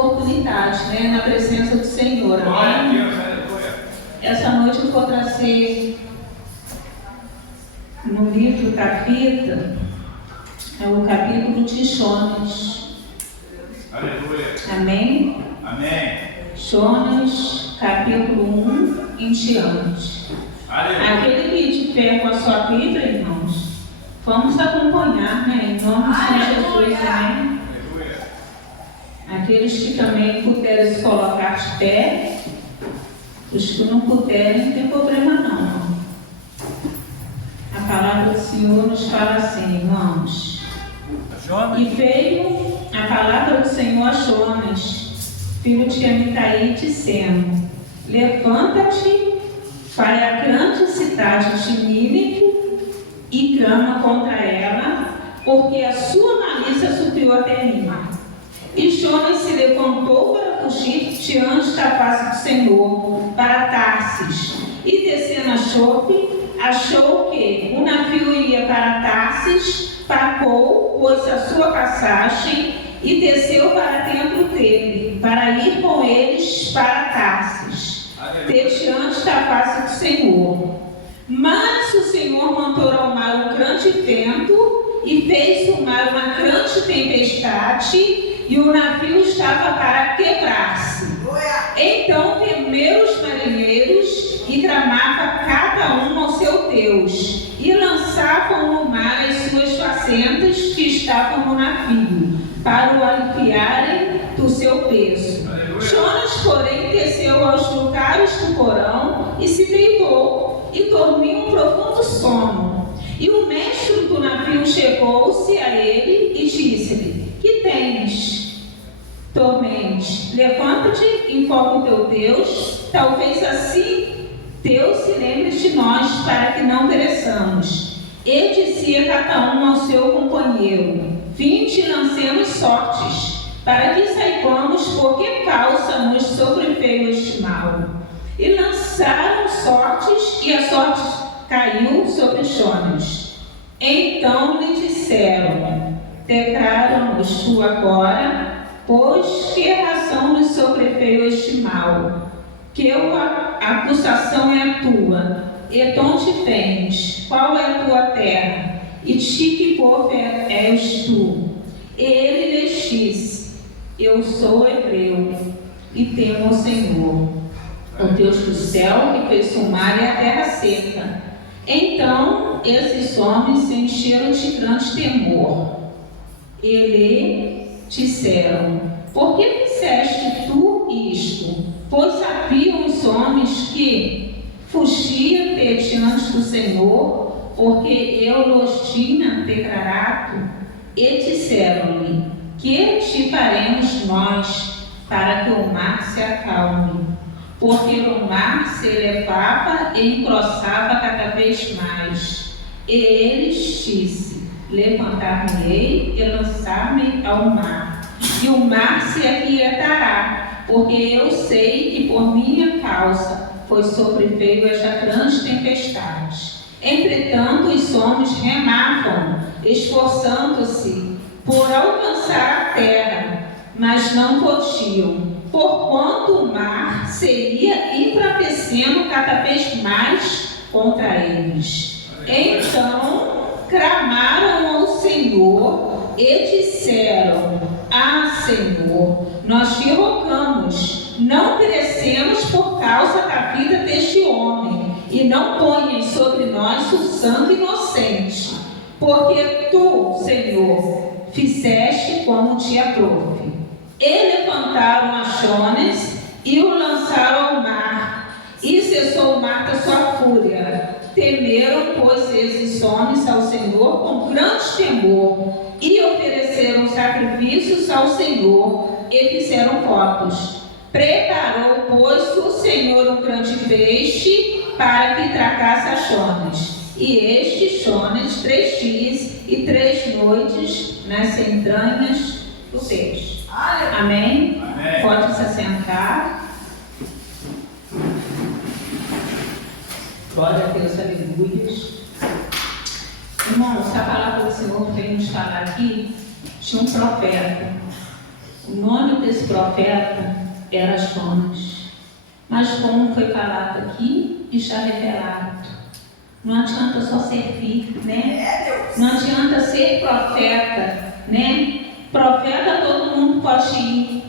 oportunidade, né, na presença do Senhor. Amém? Essa noite eu vou trazer no livro Capita, é o capítulo de Jonas. Aleluia. Amém? Amém. Jonas, capítulo 1 em diante. Aleluia. Aquele que tiver com a sua Bíblia, irmãos, vamos acompanhar, né? Em nome do Senhor Jesus, amém? Aleluia. Aqueles que também puderem se colocar de pé, os que não puderem, não tem problema não. A palavra do Senhor nos fala assim, irmãos. E veio a palavra do Senhor a Jonas, filho de Amitai, dizendo: levanta-te, vai à grande cidade de Nínive e clama contra ela, porque a sua malícia subiu até mim. E Jonas se levantou para fugir diante da face do Senhor, para Tarsis, e descendo a Jope, achou que o navio ia para Tarsis, pagou, pôs a sua passagem e desceu para dentro dele, para ir com eles para Tarsis, diante da face do Senhor. Mas o Senhor mandou ao mar um grande vento e fez do mar uma grande tempestade, e o navio estava para quebrar-se. Então temeram os marinheiros e clamavam cada um ao seu Deus, e lançavam no mar as suas fazendas que estavam no navio, para o aliviarem do seu peso. Jonas, porém, desceu aos lugares do porão e se deitou, e dormiu um profundo sono. E o mestre do navio chegou-se a ele e disse-lhe: que tens? Dormente, levanta-te, invoca o teu Deus, talvez assim Deus se lembre de nós, para que não pereçamos. E dizia cada um ao seu companheiro: vinde, lancemos sortes, para que saibamos por que causa nos sobreveio este mal. E lançaram sortes, e a sorte caiu sobre Jonas. Então lhe disseram: declara-nos tu agora, pois que razão nos sobreveio este mal? Que a acusação é a tua, e de onde vens? Qual é a tua terra? E de que povo és tu? E ele lhes disse: eu sou hebreu, e temo ao Senhor, o Deus do céu, que fez o mar e a terra seca. Então esses homens se encheram de grande temor. E lhe disseram: por que fizeste tu isto? Pois sabiam os homens que fugia diante do Senhor, porque eu los tinha declarado. E disseram-lhe: que te faremos nós, para que o mar se acalme? Porque o mar se elevava e engrossava cada vez mais. E eles disse: levantar-me-ei e lançar-me ao mar, e o mar se aquietará, porque eu sei que por minha causa foi sobreveio esta grande tempestade. Entretanto, os homens remavam, esforçando-se por alcançar a terra, mas não podiam, porquanto o mar se ia embravecendo cada vez mais contra eles. Então clamaram ao Senhor e disseram: ah, Senhor, nós te rogamos, não perecemos por causa da vida deste homem, e não ponhas sobre nós o sangue inocente, porque tu, Senhor, fizeste como te aprouve. E levantaram a Jonas e o lançaram ao mar, e cessou o mar da sua fúria. Temeram, pois, esses homens ao Senhor com grande temor, e ofereceram sacrifícios ao Senhor, e fizeram votos. Preparou, pois, o Senhor um grande peixe para que tragasse a Jonas. E este Jonas 3 dias e 3 noites nas entranhas do peixe. Amém? Amém. Pode se assentar. Glória a Deus, aleluias. Irmãos, a palavra do Senhor vem nos falar aqui de um profeta. O nome desse profeta era Jonas. Mas como foi falado aqui, está revelado. Não adianta só servir, né? Não adianta ser profeta, né? Profeta todo mundo pode ir.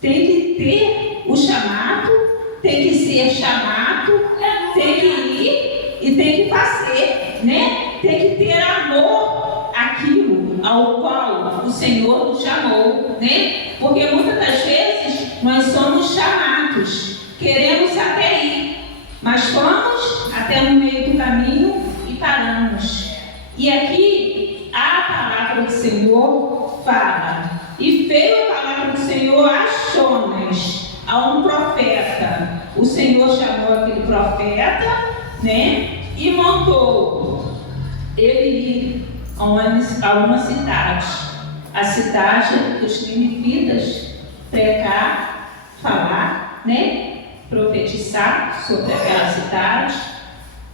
Tem que ter o chamado, tem que ser chamado, tem que ir e tem que fazer, né? Tem que ter amor àquilo ao qual o Senhor nos chamou, né? Porque muitas das vezes nós somos chamados, queremos até ir, mas vamos até no meio do caminho e paramos. E aqui a palavra do Senhor fala, e veio a palavra do Senhor a Jonas, a um profeta. O Senhor chamou aquele profeta, né? E mandou ele ir a uma cidade, a cidade dos ninivitas, pregar, falar, né? Profetizar sobre aquela cidade,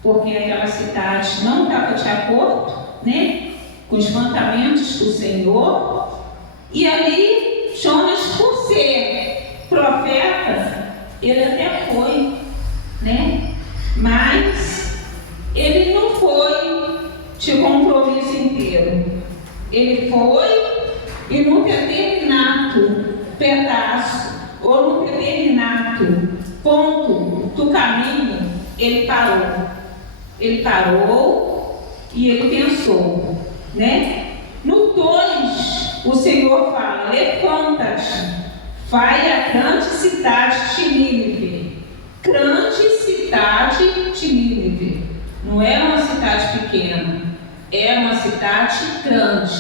porque aquela cidade não estava de acordo, né? Com os mandamentos do Senhor. E ali, Jonas, por ser profeta, ele até foi, né? Mas ele não foi de compromisso inteiro. Ele foi e num determinado pedaço, ou num determinado ponto do caminho, ele parou. Ele parou e ele pensou, né? No 2, o Senhor fala, levanta-te, vai à grande cidade de Nínive. Grande cidade de Nínive. Não é uma cidade pequena, é uma cidade grande.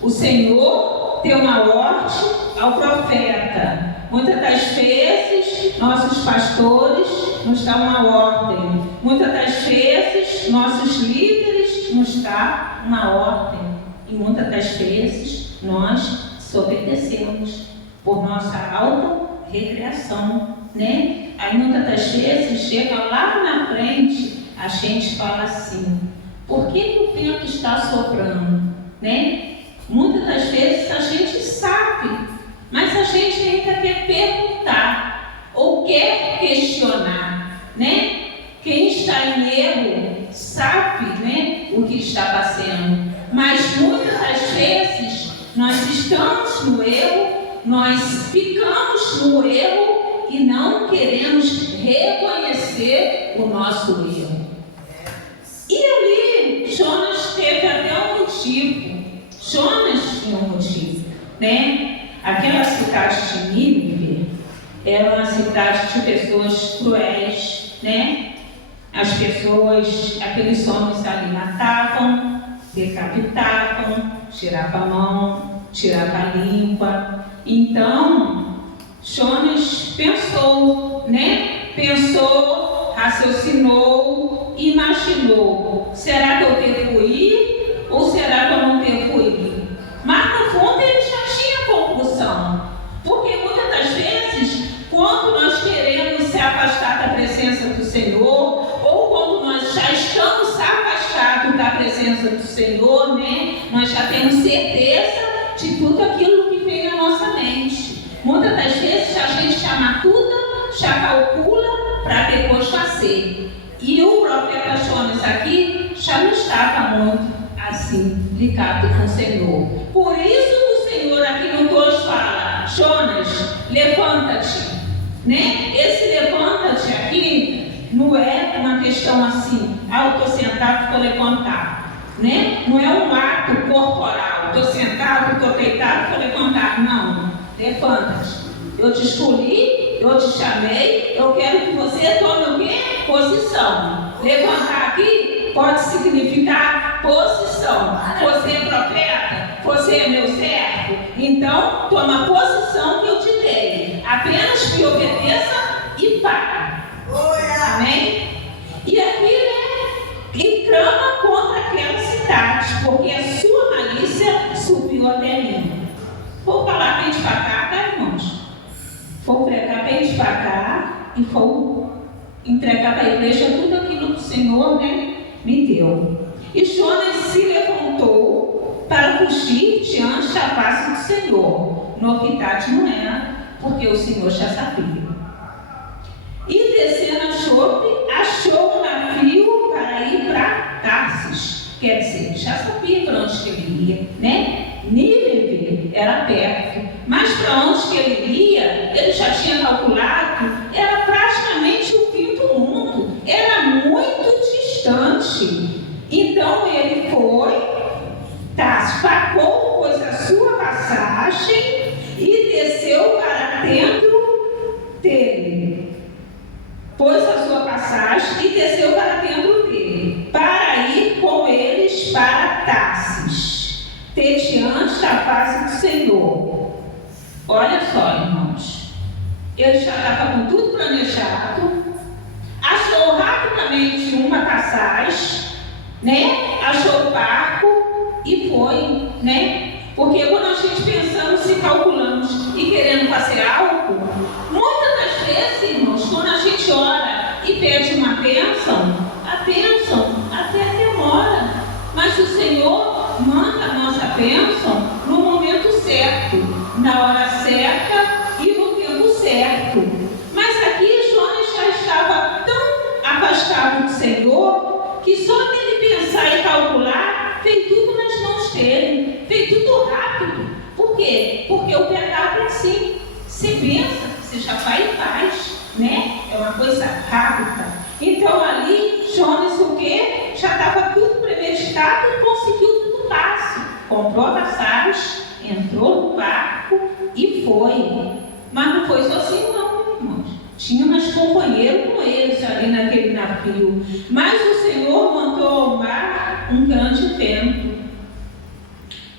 O Senhor deu uma ordem ao profeta. Muitas das vezes, nossos pastores nos dão uma ordem. Muitas das vezes, nossos líderes nos dão uma ordem. E muitas das vezes, nós desobedecemos por nossa auto-recreação, né? Aí muitas das vezes, chega lá na frente, a gente fala assim, por que o vento está soprando, né? Muitas das vezes a gente sabe, mas a gente ainda quer perguntar ou quer questionar, né? Quem está em erro sabe, né, o que está passando, mas muitas das vezes nós estamos no erro, nós ficamos no erro e não queremos reconhecer o nosso erro. E ali Jonas teve até um motivo. Jonas tinha um motivo, né? Aquela cidade de Nínive era uma cidade de pessoas cruéis, né? As pessoas, aqueles homens ali matavam, decapitavam, tiravam a mão, tiravam a língua. Então, Jonas pensou, né? Pensou, raciocinou, imaginou. Será que eu devo ir ou será que eu não devo ir? Mas no fundo ele já tinha conclusão. Porque muitas das vezes, quando nós queremos se afastar da presença do Senhor, ou quando nós já estamos afastados da presença do Senhor, né? Nós já temos certeza de tudo aquilo que vem na nossa mente. Muitas das vezes a gente já matuta, já calcula para depois fazer. E o profeta Jonas aqui já não estava muito assim, ligado com o Senhor. Por isso que o Senhor aqui no 2 fala, Jonas, levanta-te, né? Esse levanta-te aqui não é uma questão assim, eu estou sentado, estou levantado, né? Não é um ato corporal, estou sentado, estou deitado, estou levantado, não. Levanta-te. Eu te escolhi, eu te chamei, eu quero que você tome o quê? Posição. Levantar aqui pode significar posição. Você é profeta, você é meu servo, então toma a posição que eu te dei. Apenas me obedeça e para. Amém? E aqui, né? E clama contra aquela cidade, porque a sua malícia subiu até mim. Vou falar bem devagar, tá, irmãos? Vou pregar bem devagar e vou entregar para a igreja tudo aquilo que o Senhor, né, me deu. E Jonas se levantou para fugir diante da face do Senhor. novidade não era, porque o Senhor já sabia. E descendo a Jope, achou um navio para ir para Tarsis. Quer dizer, já sabia para onde que ele ia, né? Nínive era perto, mas para onde que ele ia, ele já tinha calculado, era praticamente o fim do mundo, era muito distante. Então ele foi, pagou, pôs a sua passagem e desceu para dentro dele. Pôs a sua passagem e desceu para dentro dele, para ir com eles para Tarsis, diante da face do Senhor. Olha só, irmãos, ele já estava com tudo planejado, achou rapidamente uma passagem, né? Achou o barco e foi, né? Porque quando a gente pensamos e calculamos e querendo fazer algo, muitas das vezes, irmãos, quando a gente ora e pede uma bênção, a bênção até demora, mas o Senhor manda a nossa bênção no momento certo, na hora certa e no tempo certo. Mas aqui Jonas já estava tão afastado do Senhor que só dele pensar e calcular, veio tudo nas mãos dele, veio tudo rápido. Por quê? Porque o pecado é assim, você pensa, você já vai e faz, né? É uma coisa rápida. Então ali, Jonas o quê? Já estava tudo premeditado e conseguiu tudo fácil. Comprou a passagem, entrou no barco e foi. Mas não foi sozinho não, irmãos. Tinha mais companheiro com eles ali naquele navio. Mas o Senhor mandou ao mar um grande vento.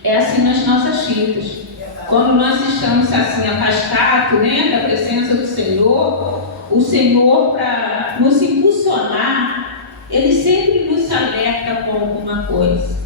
É assim nas nossas vidas. Quando nós estamos assim afastados, né, da presença do Senhor, o Senhor, para nos impulsionar, Ele sempre nos alerta com alguma coisa.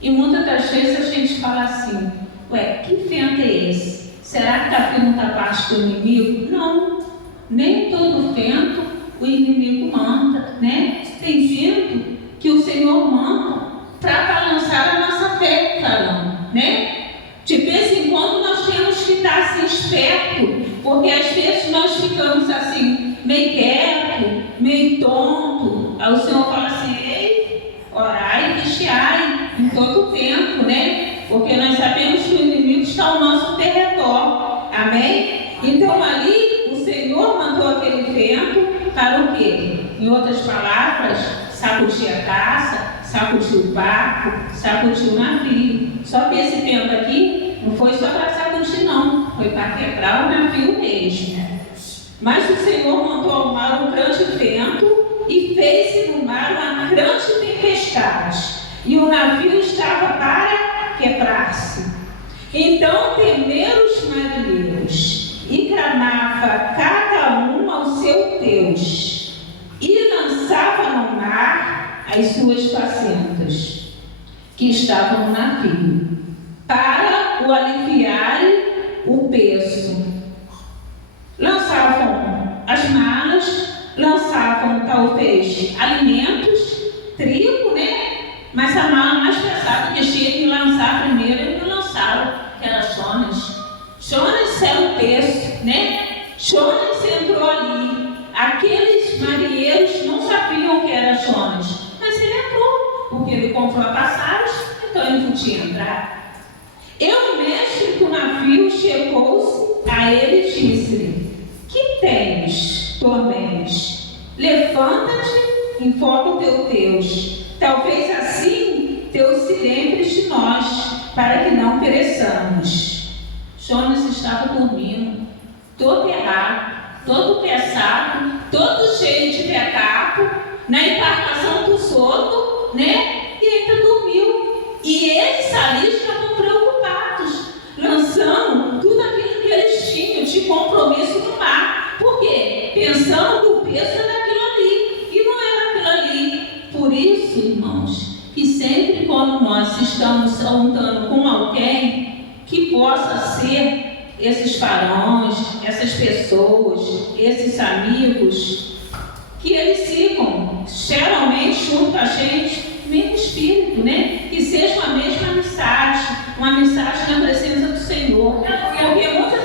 E muitas das vezes a gente fala assim, ué, que vento é esse? Será que está vindo da parte do inimigo? Não, nem todo vento o inimigo manda, né? Tem vento que o Senhor manda para balançar a nossa fé, falando, né? De vez em quando nós temos que estar assim esperto, porque às vezes nós ficamos assim, meio quieto, meio tonto. Aí o Senhor fala assim, ei, orai e vigiai em todo o tempo, né? Porque nós sabemos que o inimigo está ao nosso derredor. Amém? Então ali o Senhor mandou aquele vento para o quê? Em outras palavras, sacudir a casa, sacudir o barco, sacudir o navio. Só que esse vento aqui não foi só para sacudir não, foi para quebrar o navio mesmo. Mas o Senhor mandou ao mar um grande vento e fez-se no mar uma grande tempestade. E o navio estava para quebrar-se. Então temeram os marinheiros e clamava cada um ao seu Deus e lançava no mar as suas fazendas que estavam no navio para o aliviarem o peso. Lançavam as malas, lançavam talvez alimentos, trigo, né? Mas a mala mais pesada que tinha que lançar primeiro, eles não lançaram, que era Jonas. Jonas era o peso, né? Jonas entrou ali. Aqueles marinheiros não sabiam que era Jonas, mas ele entrou, porque ele comprou a passagem, então ele podia entrar. E o mestre do navio chegou-se a ele e disse-lhe: que tens, Tormentes? Levanta-te, invoca o teu Deus. Talvez assim Deus se lembre de nós, para que não pereçamos. Jonas estava dormindo, todo errado, todo pesado, todo cheio de pecado, na embarcação dos outros, né? E ainda dormiu. E eles ali estavam preocupados, lançando tudo aquilo que eles tinham de compromisso no mar. Por quê? Pensando que o peso era daquilo ali, e não era aquilo ali. Por isso, irmãos, que sempre quando nós estamos andando com alguém, que possa ser esses varões, essas pessoas, esses amigos, que eles ficam geralmente junto com a gente, mesmo espírito, né? Que seja a mesma mensagem, uma mensagem na presença do Senhor. Porque muitas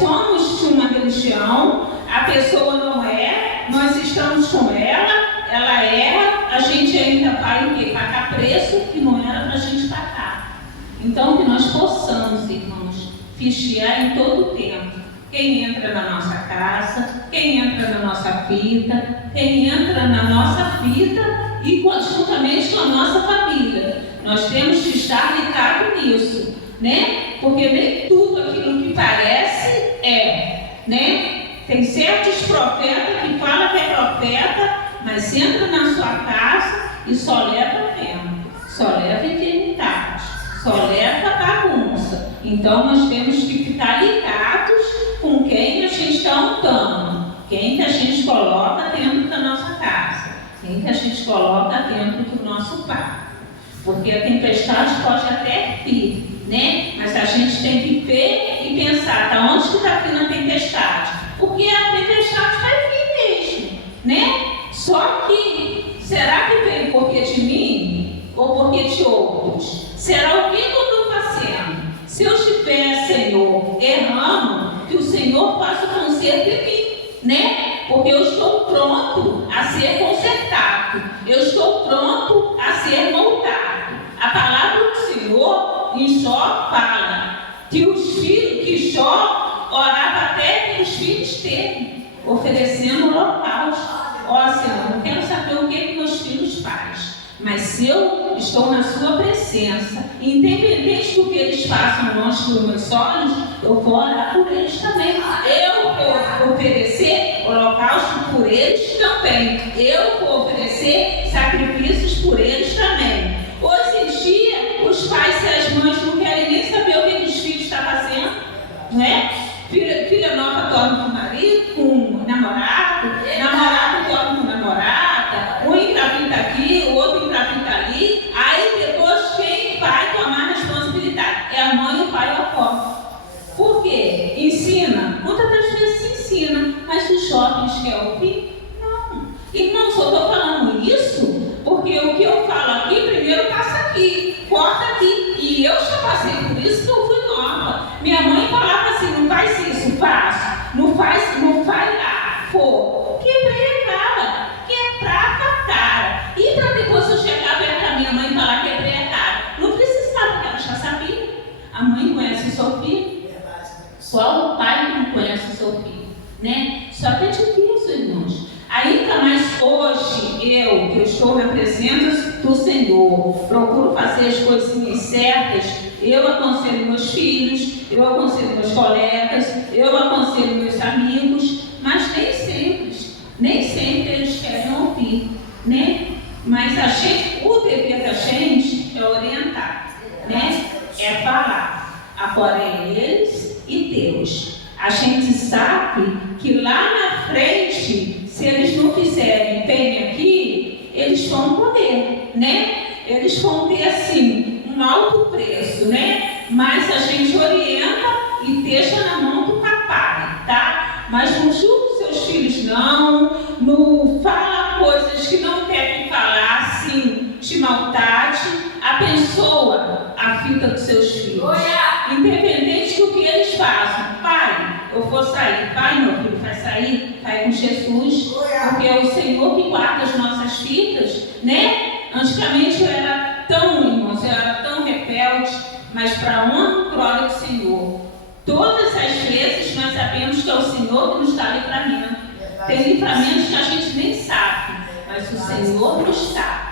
somos de uma religião, a pessoa não é, nós estamos com ela erra, a gente ainda vai o quê? Pagar preço que não era para a gente pagar. Então, que nós possamos, irmãos, vigiar em todo o tempo. Quem entra na nossa casa, quem entra na nossa vida, quem entra na nossa vida e juntamente com a nossa família. Nós temos que estar ligados nisso, né? Porque nem tudo aquilo que parece né? Tem certos profetas que falam que é profeta, mas entra na sua casa e só leva tempo, só leva eternidade, só leva bagunça. Então nós temos que ficar ligados com quem a gente está andando, quem que a gente coloca dentro da nossa casa, quem que a gente coloca dentro do nosso quarto. Porque a tempestade pode até vir, né? Mas a gente tem que ver e pensar, tá onde que está vindo a tempestade? Porque a tempestade vai vir mesmo, né? Só que, será que vem porque de mim ou porque de outros? Será o que eu estou fazendo? Se eu estiver, Senhor, errando, que o Senhor faça o conserto em mim, né? Porque eu estou pronto a ser consertado, eu estou pronto a ser moldado. A palavra do Senhor em Jó fala que os filhos, que Jó orava até que os filhos têm, oferecendo holocausto. Ó Senhor, não quero saber o que meus filhos fazem, mas se eu estou na sua presença, independente do que eles façam longe dos meus olhos, eu vou orar por eles também. Eu vou oferecer holocausto por eles também. Eu vou oferecer sacrifícios por eles também. Hoje em dia, os pais e as mães não querem nem saber o que os filhos estão fazendo, não é? Filha nova dorme com o marido, com o namorado dorme com a namorada, um engravida aqui, o outro engravida ali, aí depois quem vai tomar a responsabilidade? É a mãe e o pai ou a Por quê? Ensina? Muitas das vezes ensina, mas os jovens querem ouvir? Não. E não só estou falando isso, porque o que eu falo aqui, primeiro passa aqui, corta aqui. E eu já passei por isso que eu fui nova. Minha mãe falava assim, não faz isso, faço. Não faz lá, pô. Quebrei a cara, quebrava a cara. E para depois eu chegar perto da minha mãe e falar quebrei a cara? Não precisava, porque ela já sabia. A mãe conhece o seu filho. Só o pai não conhece o seu filho, né? Só que é difícil, irmãos. Ainda mais hoje, que eu estou na presença do Senhor, procuro fazer as coisinhas certas, eu aconselho meus filhos, eu aconselho meus colegas, eu aconselho meus amigos, mas nem sempre eles querem ouvir, né? Mas o dever da gente é orientar, né? É falar. Agora é eles e Deus. A gente sabe que lá na frente, se eles não fizerem bem aqui, eles vão poder, né? Eles vão ter, assim, um alto preço, né? Mas a gente orienta e deixa na mão do papai, tá? Mas não julga os seus filhos, não fala coisas que não devem falar, assim, de maldade. Abençoa a vida dos seus filhos. Independente do que eles façam. Pai, eu vou sair. Pai, meu filho, vai sair? Vai com Jesus. Porque é o Senhor que guarda as nossas vidas, né? Antigamente eu era irmãos, eu era tão rebelde, mas para honra e glória do Senhor. Todas as vezes nós sabemos que é o Senhor que nos dá livramento. Tem livramentos que a gente nem sabe, mas o Senhor nos dá.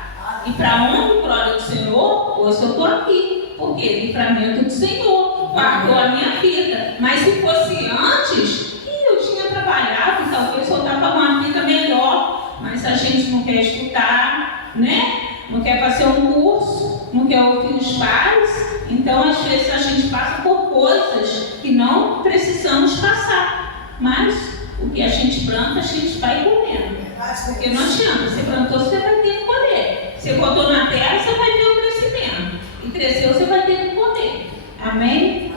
E para honra e glória do Senhor, hoje eu estou aqui, porque livramento do Senhor guardou a minha vida. Mas se fosse antes, eu tinha trabalhado, talvez eu estava uma vida melhor, mas a gente não quer estudar, né? Não quer fazer um curso, não quer ouvir os pais, então às vezes a gente passa por coisas que não precisamos passar, mas o que a gente planta, a gente vai colhendo, porque não adianta, você plantou, você vai ter que colher, você botou na terra, você vai ter o crescimento, e cresceu, você vai ter que colher, amém?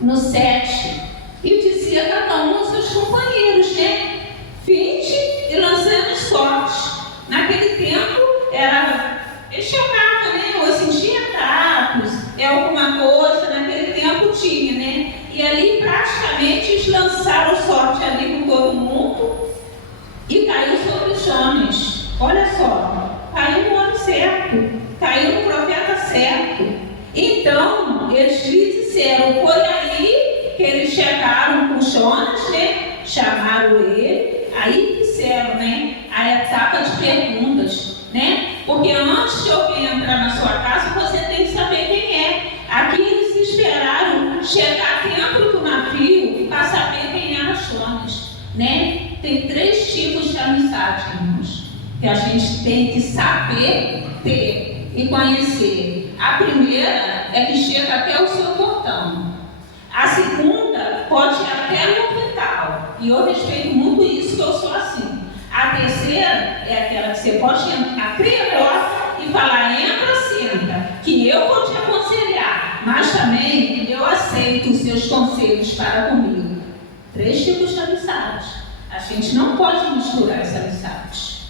No 7, e dizia cada um aos seus companheiros, né? Vinde e lancemos sorte. Naquele tempo, ele chamava, né? Ou assim, tinha trapos, alguma coisa, naquele tempo tinha, né? E ali praticamente eles ali com todo mundo e caiu sobre os homens. Olha só, caiu no ano certo, caiu no profeta certo. Então, eles lhe disseram, foi aí que eles chegaram com Jonas, né? Chamaram ele, aí disseram, né? A etapa de perguntas, né? Porque antes de alguém entrar na sua casa, você tem que saber quem é. Aqui eles esperaram chegar dentro do navio para saber quem era Jonas, né? Tem 3 tipos de amizade, irmãos, que a gente tem que saber ter e conhecer. A primeira é que chega até o seu portão. A segunda pode ir até no quintal. E eu respeito muito isso, que eu sou assim. A terceira é aquela que você pode abrir a porta e falar, entra, senta, que eu vou te aconselhar, mas também eu aceito os seus conselhos para comigo. 3 tipos de amizade. A gente não pode misturar essa amizade.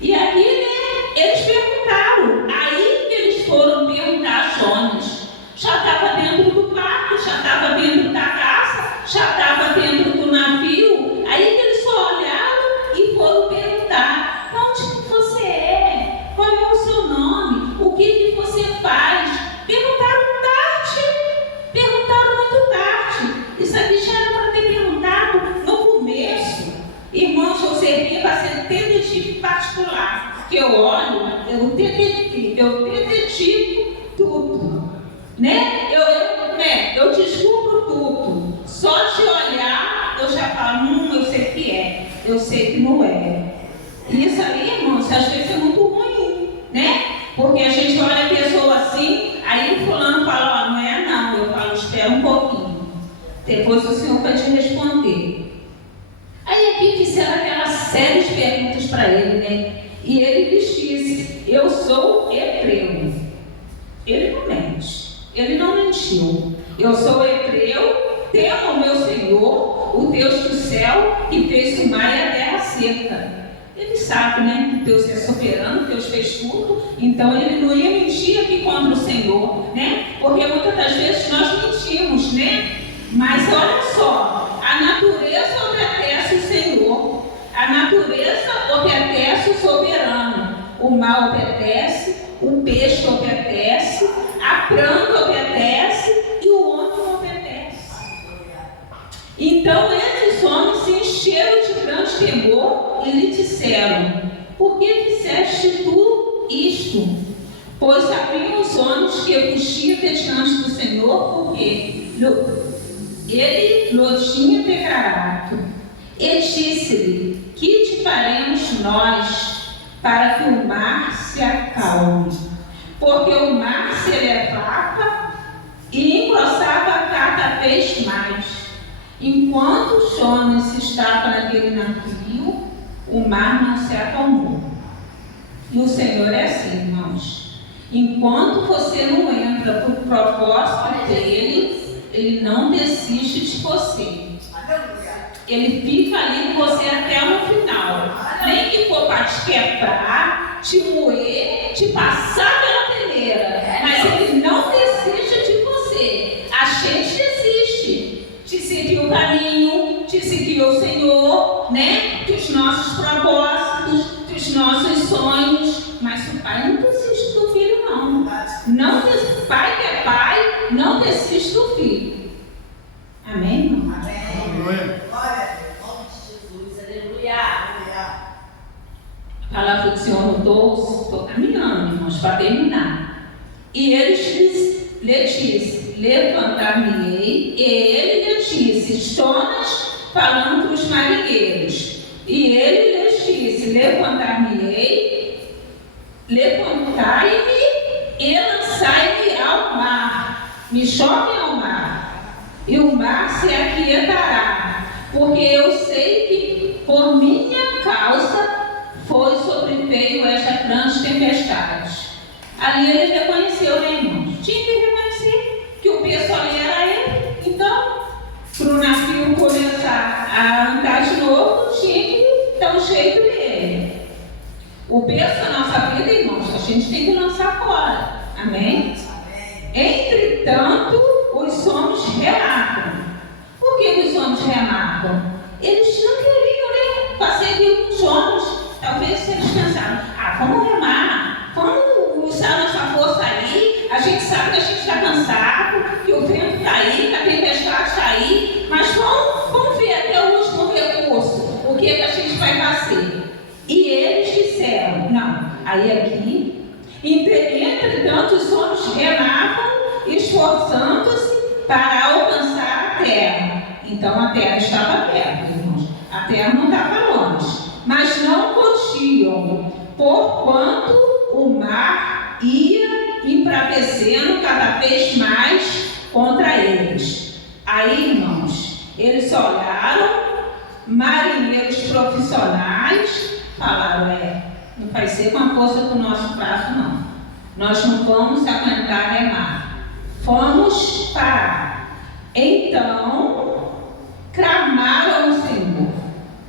E aqui, né, eles perguntaram, aí que eles foram perguntar a Jonas. Já estava dentro do quarto, já estava dentro da casa, já estava dentro do navio. Aí que eles só olharam e foram perguntar, onde você é? Qual é o seu nome? O que você faz? Perguntaram muito tarde. Isso aqui já era para ter perguntado no começo. Irmãos, eu servi para ser detetive particular, que eu olho, eu detetivo tudo, né? Eu descubro tudo. Só de olhar, eu já falo, eu sei que é, eu sei que não é. E isso aí, irmãos, às vezes é muito ruim, né? Porque a gente olha a pessoa assim, aí o fulano fala, não é não. Eu falo, espera um pouquinho. Depois o Senhor vai te responder. Aí aqui fizeram aquela série de perguntas para ele, né? E ele lhes disse, eu sou hebreu. Ele não mente. Ele não mentiu. Eu sou hebreu, temo o meu Senhor, o Deus do céu, que fez o mar e a terra seca. Ele sabe, né, que Deus é soberano, Deus fez tudo, então ele não ia mentir aqui contra o Senhor, né? Porque muitas das vezes nós mentimos, né? Mas olha só, a natureza obedece o Senhor, a natureza obedece o soberano, o mar obedece, o peixe obedece, a planta obedece e o homem obedece. Então esses homens se encheram de grande temor e lhe disseram, por que fizeste tu isto? Pois haviam os homens que fugiam diante do Senhor, porque ele lhe tinha declarado. E disse-lhe, que te faremos nós para que o mar se acalme? Porque o mar se elevava e engrossava cada vez mais. Enquanto Jonas estava naquele navio, o mar não se acalmou. E o Senhor é assim, irmãos. Enquanto você não entra para o propósito dele, ele não desiste de você. Ele fica ali com você até no final. Nem que for para te quebrar, te moer, te passar pela peneira. Mas ele não desiste de você. A gente desiste de seguir o caminho, de seguir o Senhor, né? Dos nossos propósitos, dos nossos sonhos. Mas o pai não desiste do filho, não. Pai que é pai, não desiste do filho. Amém, irmão? Amém. Glória em nome de Jesus. Aleluia. A palavra do Senhor mudou, estou caminhando, irmãos, para terminar. E eles lhe disse, levantar-me-ei, e ele lhe disse, Jonas, falando para os marinheiros, e ele lhes disse, levantar-me-ei, levantai-me e lançai-me ao mar, me joguem ao mar, e o mar se aquietará, porque eu sei que por minha causa foi sobreveio esta grande tempestade. Ali ele reconheceu, né, irmãos? Tinha que reconhecer que o peso ali era ele. Então, para o navio começar a andar de novo, tinha que dar um jeito nele. O peso da nossa vida, irmãos, a gente tem que lançar fora. Amém? Entretanto, os homens remarcam. Por que os homens remarcam? Eles serviu com os homens. Talvez eles pensaram, vamos remar, vamos usar nossa força aí, a gente sabe que a gente está cansado, que o vento está aí, que a tempestade está aí, mas vamos ver até o último recurso, o que a gente vai fazer. E eles disseram, não, aí aqui, entretanto os homens remavam, esforçando-se para alcançar a terra. Então a terra estava perto, irmãos, a terra não estava longe, mas não podiam, porquanto o mar ia embravecendo cada vez mais contra eles. Aí, irmãos, eles olharam, marinheiros profissionais, falaram, não vai ser com a força do nosso braço, não. Nós não vamos aguentar remar. Vamos parar. Então, clamaram ao Senhor.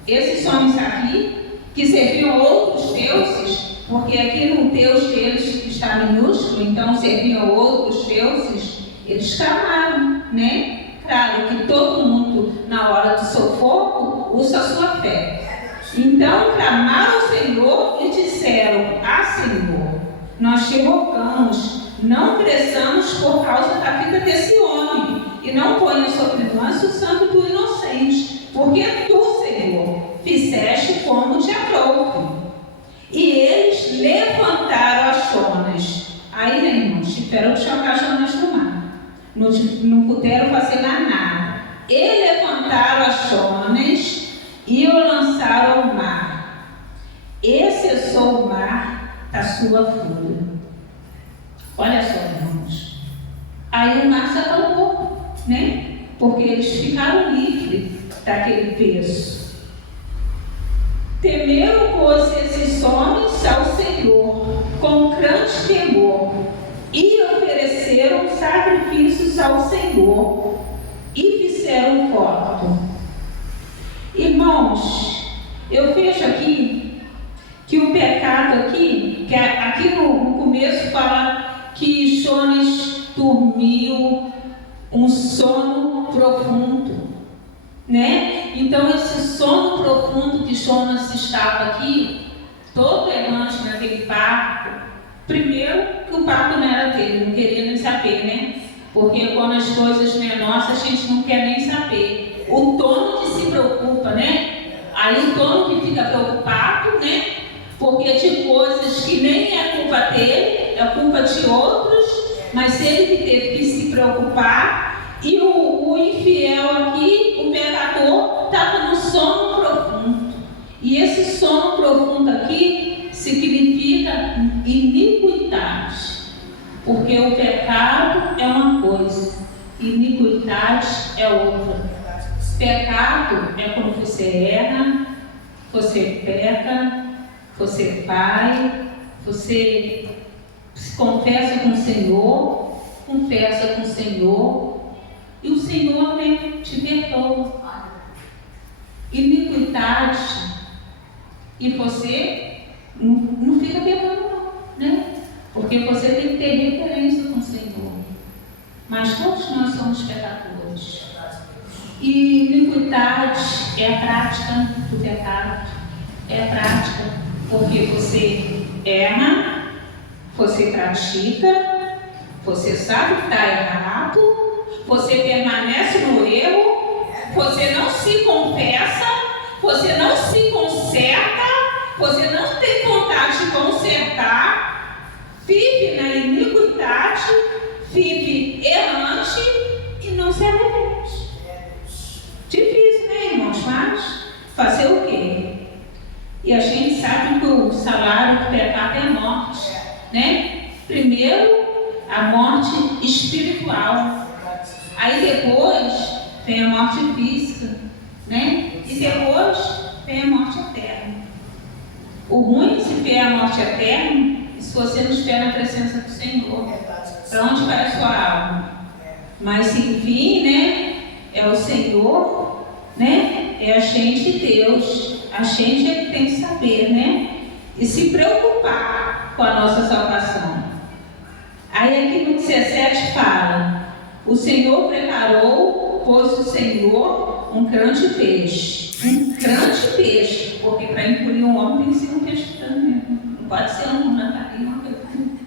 Esses homens aqui, que serviam outros deuses, porque aqui no Deus deles está minúsculo, então serviam outros deuses, eles clamaram, né? Claro que todo mundo, na hora do sufoco, usa a sua fé. Então clamaram ao Senhor e disseram, Senhor, nós te rogamos, não cresçamos por causa da vida desse homem, e não ponha sobre nós o sangue do inocente, porque tu, Senhor, fizeste como te aprouve. E eles levantaram as Jonas. Aí, né, irmãos, tiveram que jogar Jonas no mar. Não puderam fazer mais nada. E levantaram as Jonas e o lançaram ao mar. E cessou o mar da sua fúria. Olha só, irmãos. Aí o mar se acalmou, né? Porque eles ficaram livres daquele peso. Temeram, pois, esses homens ao Senhor com grande temor e ofereceram sacrifícios ao Senhor e fizeram voto. Irmãos, eu vejo aqui que o pecado aqui, que aqui no começo fala que Jonas dormiu um sono profundo, né? Então esse sono profundo que Jonas estava aqui, todo errante naquele barco, primeiro que o barco não era dele, não queria nem saber, né? Porque quando as coisas não é nossa, a gente não quer nem saber. O dono que se preocupa, né? Aí o dono que fica preocupado, né? Porque de coisas que nem é culpa dele, é culpa de outros, mas ele que teve que se preocupar. E o infiel aqui, o pecador, estava no sono profundo. E esse sono profundo aqui significa iniquidade. Porque o pecado é uma coisa, iniquidade é outra. Pecado é quando você erra, você peca, você vai, você confessa com o Senhor, e o Senhor, né, te perdoa. Iniquidade, e você não fica pecando, não, né? Porque você tem que ter referência com o Senhor. Mas todos nós somos pecadores. E iniquidade é a prática do pecado. É a prática, porque você erra, você pratica, você sabe que está errado, você permanece no erro, você não se confessa, você não se conserta, você não tem vontade de consertar, vive na iniquidade, vive errante e não se arrepende. Difícil, né, irmãos? Mas fazer o quê? E a gente sabe que o salário do pecado é a morte, né? Primeiro, a morte espiritual. Aí depois vem a morte física, né? E depois vem a morte eterna. O ruim se vier a morte eterna, se você não estiver na presença do Senhor. Para onde vai a sua alma? Mas se vir, né? É o Senhor, né? É a gente de Deus. A gente é que tem que saber, né? E se preocupar com a nossa salvação. Aí aqui no 17 fala: o Senhor preparou, pôs o Senhor um grande peixe, Um grande peixe, porque para engolir um homem tem que ser um peixe grande, não pode ser um natarinho,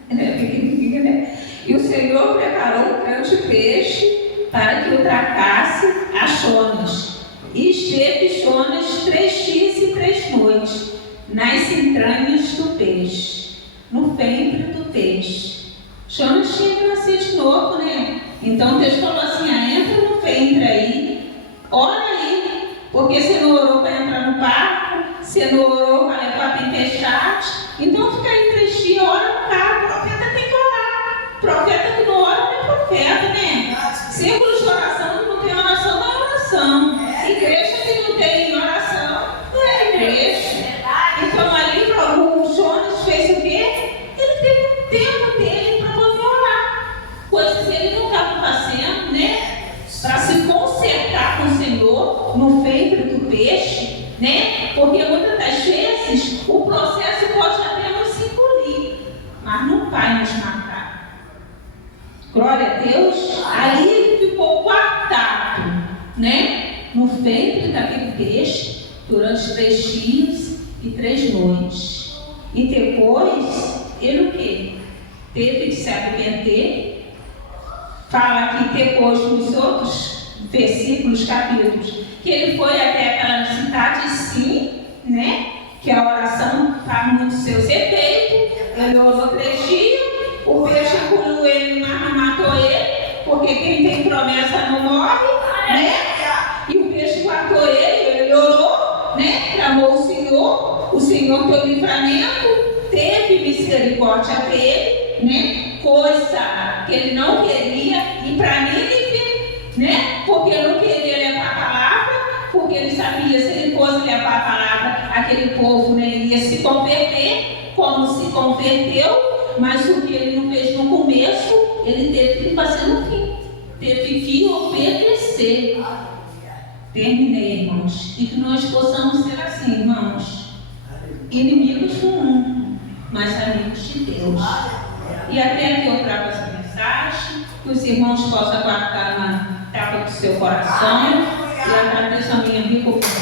pequenininho, né? E o Senhor preparou um grande peixe para que o tracasse a Jonas. E esteve Jonas 3 dias e 3 noites nas entranhas do peixe, no ventre do peixe. Jonas tinha que nascer de novo, né? Então Deus falou assim: entra no ventre aí, ora aí, porque você não orou para entrar no barco, você não orou para levar a tempestade, então fica aí 3 dias, ora no carro. O profeta tem que orar. Profeta que não ora não é profeta, né? Círculo de oração que não tem oração não é oração. Igreja que não tem oração não é igreja. Então ali o Jonas fez o quê? Ele teve um tempo dele para poder orar. Coisas que ele não estava fazendo, né? Para se consertar com o Senhor no ventre do peixe, né? Porque muitas das vezes o processo pode até nos engolir, mas não vai nos matar. Glória a Deus. Ali ele ficou guardado, né? No ventre daquele peixe durante 3 dias e 3 noites. E depois, ele o quê? Teve que se arrepender. Fala aqui depois nos outros versículos, capítulos, que ele foi até aquela cidade, sim, né? Que a oração faz muito seus efeitos. Ele orou 3 dias, o peixe engoliu ele, mas não matou ele, porque quem tem promessa não morre, né? E o peixe guardou ele orou, né? Clamou o Senhor deu livramento, teve misericórdia dele, né? Coisa que ele não queria ir para Nínive, né? Porque ele não queria levar a palavra, porque ele sabia se ele fosse levar a palavra, aquele povo, né, ia se converter, como se converteu, mas o que ele não fez no começo, ele teve que fazer no fim, teve que obedecer. Terminei, irmãos, e que nós possamos ser assim, irmãos, inimigos do mundo, mas amigos de Deus. E até que eu trago essa mensagem, que os irmãos possam guardar na tapa do seu coração, e agradeço a minha rica oportunidade